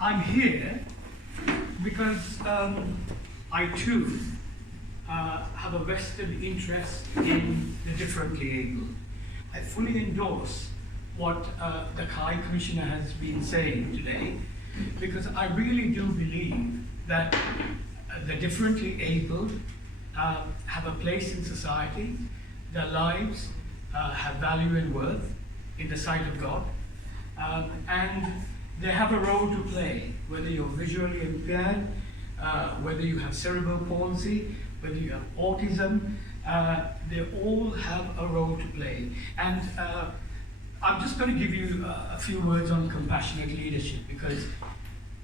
I'm here because I too have a vested interest in the differently able. I fully endorse what the High Commissioner has been saying today, because I really do believe that the differently abled have a place in society. Their lives have value and worth in the sight of God, and they have a role to play, whether you're visually impaired, whether you have cerebral palsy, whether you have autism, they all have a role to play. And I'm just going to give you a few words on compassionate leadership, because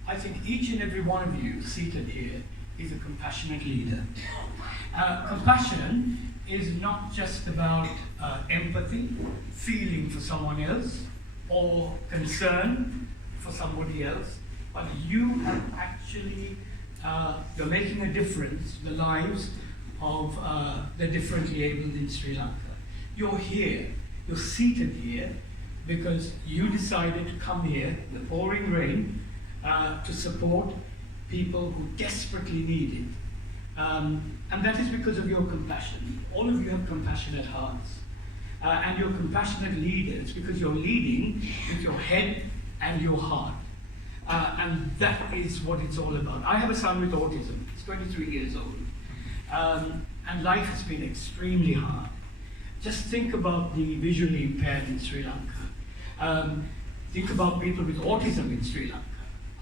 I think each and every one of you seated here is a compassionate leader. Compassion is not just about empathy, feeling for someone else, or concern for somebody else, but you have actually, you're making a difference in the lives of the differently abled in Sri Lanka. You're here, you're seated here, because you decided to come here in the pouring rain to support people who desperately need it. And that is because of your compassion. All of you have compassionate hearts. And you're compassionate leaders because you're leading with your head and your heart. And that is what it's all about. I have a son with autism. He's 23 years old. And life has been extremely hard. Just think about the visually impaired in Sri Lanka. Think about people with autism in Sri Lanka.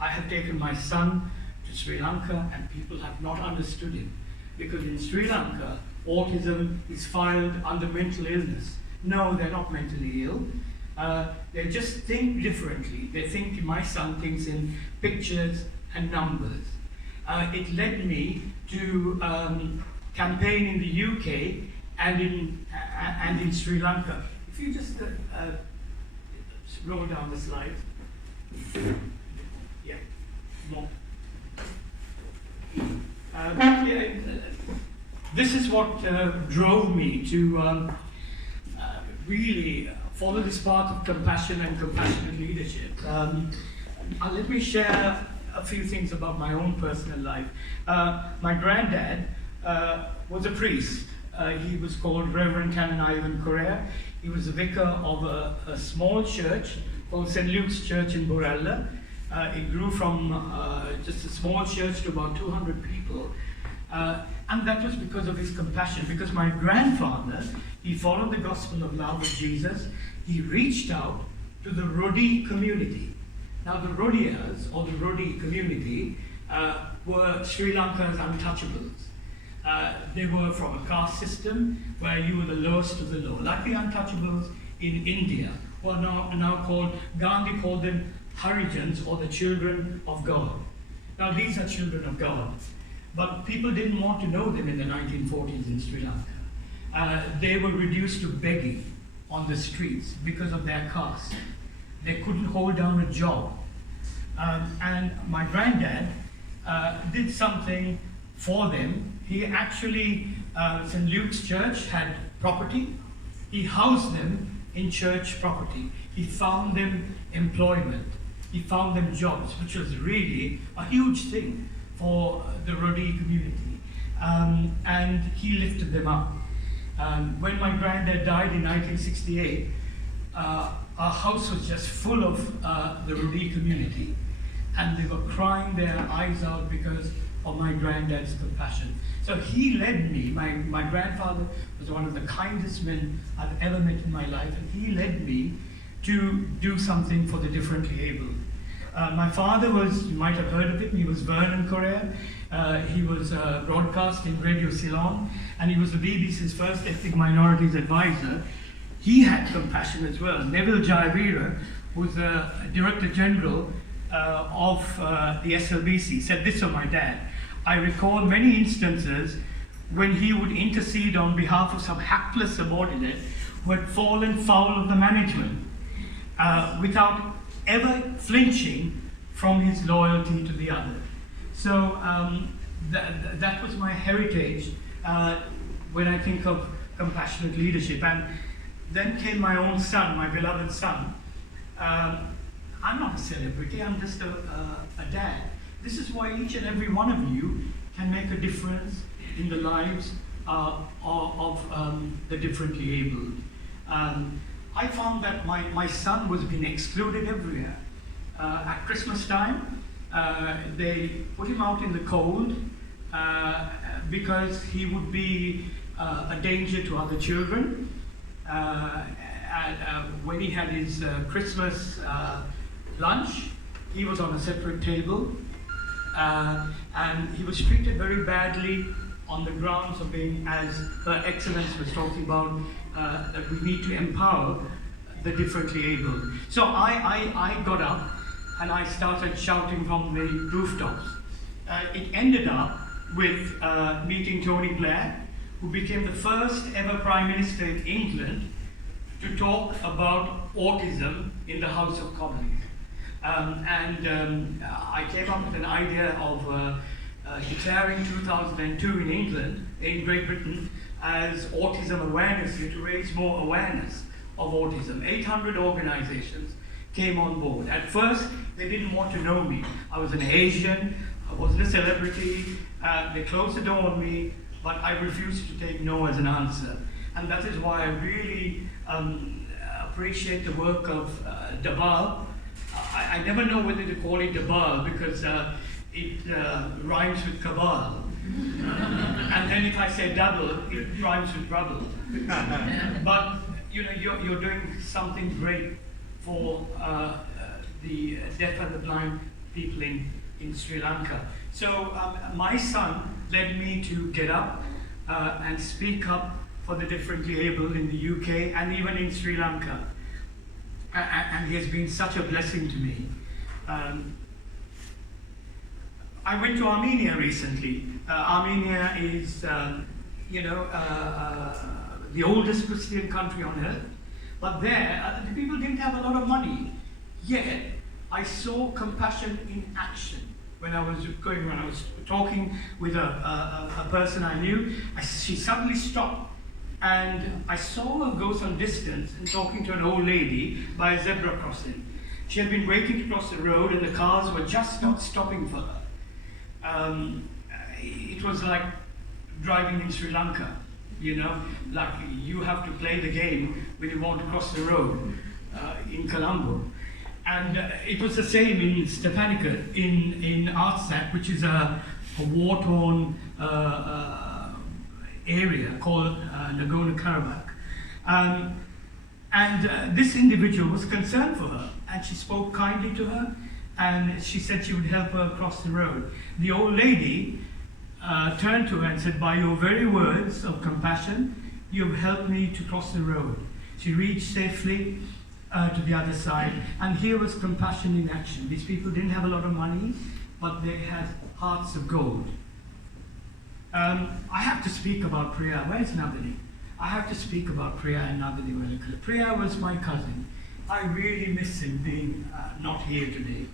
I have taken my son to Sri Lanka and people have not understood him. Because in Sri Lanka, autism is filed under mental illness. No, they're not mentally ill. They just think differently. They think, my son thinks in pictures and numbers. It led me to campaign in the UK and in Sri Lanka. If you just roll down the slide. Yeah, more. This is what drove me to really follow this path of compassion and compassionate leadership. Let me share a few things about my own personal life. My granddad was a priest. He was called Reverend Canon Ivan Correa. He was the vicar of a small church called St. Luke's Church in Borella. It grew from just a small church to about 200 people. And that was because of his compassion, because my grandfather, he followed the gospel of love of Jesus. He reached out to the Rodi community. Now the Rodias, or the Rodi community, were Sri Lanka's untouchables. They were from a caste system where you were the lowest of the low, like the untouchables in India, who are now called, Gandhi called them Harijans, or the children of God. Now these are children of God, but people didn't want to know them in the 1940s in Sri Lanka. They were reduced to begging on the streets because of their caste. They couldn't hold down a job. And my granddad did something for them. He actually, St. Luke's Church had property. He housed them in church property. He found them employment. He found them jobs, which was really a huge thing for the Rodi community. And he lifted them up. When my granddad died in 1968, our house was just full of the Rodi community. And they were crying their eyes out because of my granddad's compassion. So he led me, my grandfather was one of the kindest men I've ever met in my life, and he led me to do something for the differently abled. My father was, you might have heard of him, he was Vernon Correa. He was broadcast in Radio Ceylon, and he was the BBC's first ethnic minorities advisor. He had compassion as well. Neville Jayavira, who's the Director General of the SLBC, said this of my dad: I recall many instances when he would intercede on behalf of some hapless subordinate who had fallen foul of the management, without ever flinching from his loyalty to the other. So that was my heritage when I think of compassionate leadership. And then came my own son, my beloved son. I'm not a celebrity, I'm just a dad. This is why each and every one of you can make a difference in the lives of the differently abled. I found that my son was being excluded everywhere. At Christmas time, they put him out in the cold because he would be a danger to other children. When he had his Christmas lunch, he was on a separate table, and he was treated very badly on the grounds of being, as Her Excellence was talking about, that we need to empower the differently abled. So I got up and I started shouting from the rooftops. It ended up with meeting Tony Blair, who became the first ever Prime Minister in England to talk about autism in the House of Commons. I came up with an idea of declaring 2002 in England, in Great Britain, as Autism Awareness Year to raise more awareness of autism. 800 organizations came on board. At first, they didn't want to know me. I was an Asian, I wasn't a celebrity, they closed the door on me, but I refused to take no as an answer. And that is why I really appreciate the work of Dabal. I never know whether to call it Dabal because it rhymes with cabal. And then if I say double, it rhymes with rubble. But you know, you're doing something great for the deaf and the blind people in Sri Lanka. So my son led me to get up and speak up for the differently able in the UK and even in Sri Lanka. And he has been such a blessing to me. I went to Armenia recently. Armenia is, the oldest Christian country on earth. But there, the people didn't have a lot of money. Yet, I saw compassion in action. When I was going around, I was talking with a person I knew. She suddenly stopped, and I saw her go some distance and talking to an old lady by a zebra crossing. She had been waiting to cross the road, and the cars were just not stopping for her. It was like driving in Sri Lanka, you know, like you have to play the game when you want to cross the road in Colombo. And it was the same in Stepanakert, in Artsakh, which is a war-torn area called Nagorno-Karabakh. This individual was concerned for her, and she spoke kindly to her, and she said she would help her across the road. The old lady turned to her and said, "By your very words of compassion, you have helped me to cross the road." She reached safely to the other side, and here was compassion in action. These people didn't have a lot of money, but they had hearts of gold. I have to speak about Priya. Where's Navini? I have to speak about Priya and Navini Velikala. Priya was my cousin. I really miss him being not here today,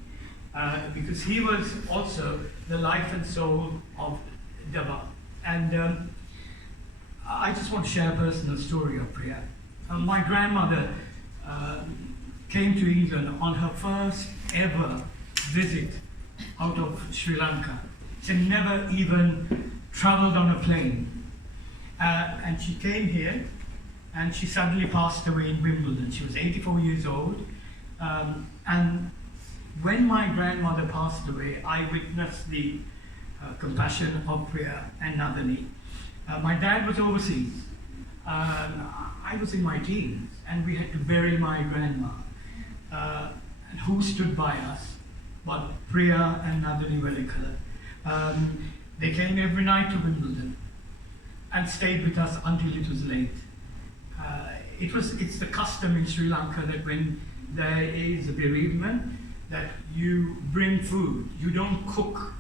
because he was also the life and soul of Dava. And I just want to share a personal story of Priya. My grandmother came to England on her first ever visit out of Sri Lanka. She never even traveled on a plane. And she came here, and she suddenly passed away in Wimbledon. She was 84 years old. And when my grandmother passed away, I witnessed the compassion of Priya and Nandini. My dad was overseas. I was in my teens, and we had to bury my grandma. And who stood by us but Priya and Nandini Velikala. They came every night to Wimbledon and stayed with us until it was late. It's the custom in Sri Lanka that when there is a bereavement, that you bring food. You don't cook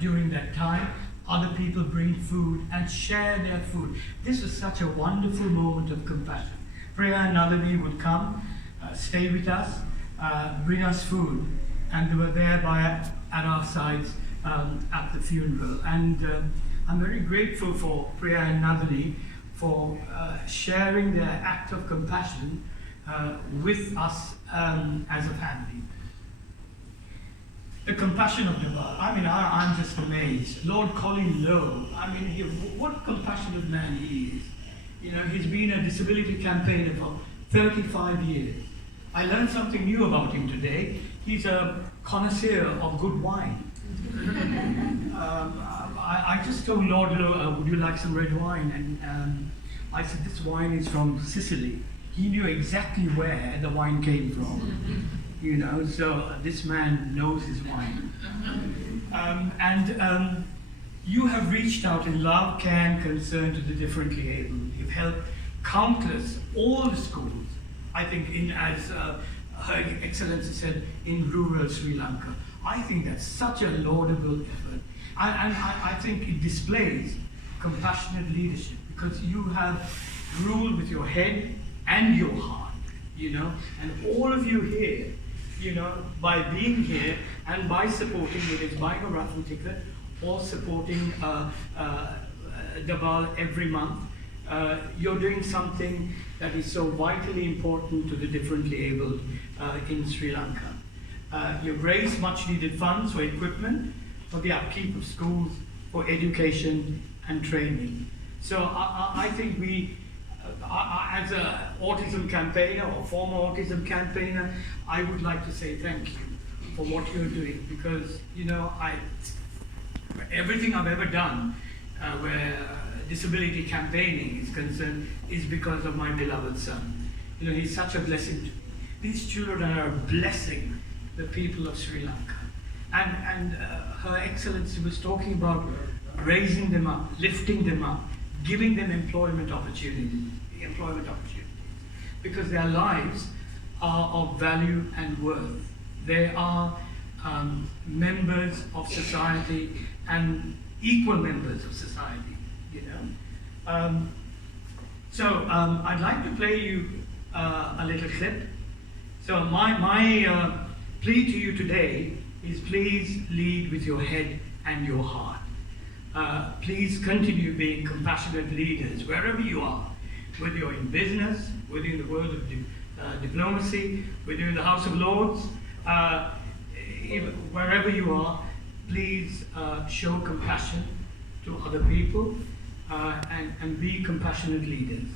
during that time. Other people bring food and share their food. This was such a wonderful moment of compassion. Priya and Nalini would come, stay with us, bring us food, and they were there at our sides at the funeral. And I'm very grateful for Priya and Nalini for sharing their act of compassion with us as a family. The compassion of Nepal. I mean, I'm just amazed. Lord Colin Lowe, I mean, what a compassionate man he is. You know, he's been a disability campaigner for 35 years. I learned something new about him today. He's a connoisseur of good wine. I just told Lord Lowe, would you like some red wine? And I said, this wine is from Sicily. He knew exactly where the wine came from. You know, so this man knows his wine. You have reached out in love, care and concern to the differently able. You've helped countless, all the schools, I think, as Her Excellency said, in rural Sri Lanka. I think that's such a laudable effort. And I think it displays compassionate leadership, because you have ruled with your head and your heart, you know, and all of you here, you know, by being here and by supporting, whether it's buying a raffle ticket or supporting Dabal every month, you're doing something that is so vitally important to the differently abled in Sri Lanka. You've raised much needed funds for equipment, for the upkeep of schools, for education and training. So I think we, as an autism campaigner or former autism campaigner, I would like to say thank you for what you're doing, because, you know, everything I've ever done where disability campaigning is concerned is because of my beloved son. You know, he's such a blessing to me. These children are a blessing the people of Sri Lanka. And Her Excellency was talking about raising them up, lifting them up, giving them employment opportunities, because their lives are of value and worth. They are members of society and equal members of society, you know. I'd like to play you a little clip. So my plea to you today is, please lead with your head and your heart. Please continue being compassionate leaders wherever you are, whether you're in business, whether you're in the world of diplomacy, whether you're in the House of Lords, wherever you are, please show compassion to other people and be compassionate leaders.